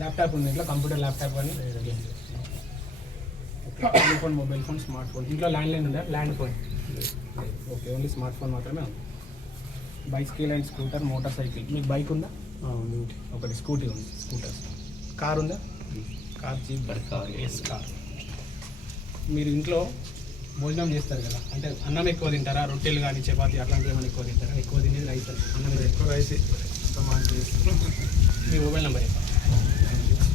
Laptop ఉంది ఇంట్లో, computer laptop అని telephone, mobile phone, smart phone. ఇంట్లో ల్యాండ్లైన్ ఉందా? Land phone okay, only smart phone మాత్రమే ఉంది. Bicycle and scooter, motorcycle. మీకు బైక్ ఉందా? ఒకటి. స్కూటీ ఉంది, స్కూటర్. కార్ ఉందా? Car, jeep, car. Yes, car. మీరు ఇంట్లో భోజనం చేస్తారు కదా, అంటే అన్నం ఎక్కువ తింటారా, రొట్టెలు కానీ చపాతీ అట్లాంటివి ఏమైనా ఎక్కువ తింటారా? ఎక్కువ తినేది రైస్. అన్నం ఎక్కువ రైస్. మీ మొబైల్ నెంబర్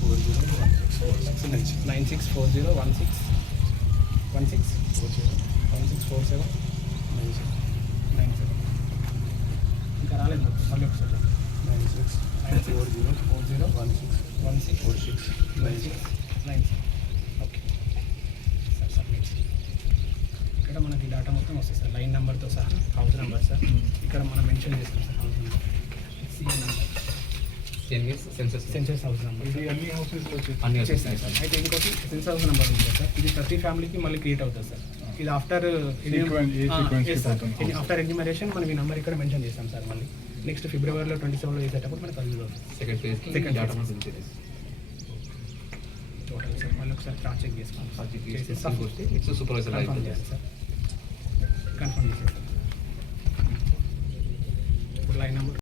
96401617. ఇంకా రాలేదు మళ్ళీ ఒకసారి. 964016164696. Okay sir, submit. ఇక్కడ మనకి డేటా మొత్తం వస్తుంది సార్, లైన్ నెంబర్తో సహా, హౌస్ నెంబర్ సార్. ఇక్కడ మనం మెన్షన్ చేస్తాం sir house number, C N number, census house number. ఇది అన్ని హౌసెస్లో వచ్చేస్తాయి సార్. అయితే ఇంకోటి సెన్సస్ హౌస్ నెంబర్ ఉంది సార్, ఇది ప్రతి ఫ్యామిలీకి మళ్ళీ క్రియేట్ అవుతుంది సార్. ఇది ఆఫ్టర్ ఎన్యూమరేషన్ మనం ఈ నెంబర్ ఇక్కడ మెన్షన్ చేస్తాం సార్. మళ్ళీ నెక్స్ట్ ఫిబ్రవరిలో 27లో వేసేటప్పుడు మనకు అది సెకండ్ టోటల్ సార్. మళ్ళీ ఒకసారి క్రాస్ చెక్ చేసుకోండి సార్. కన్ఫర్మ్ చేసేస్తాం. ఇప్పుడు లైన్ నెంబర్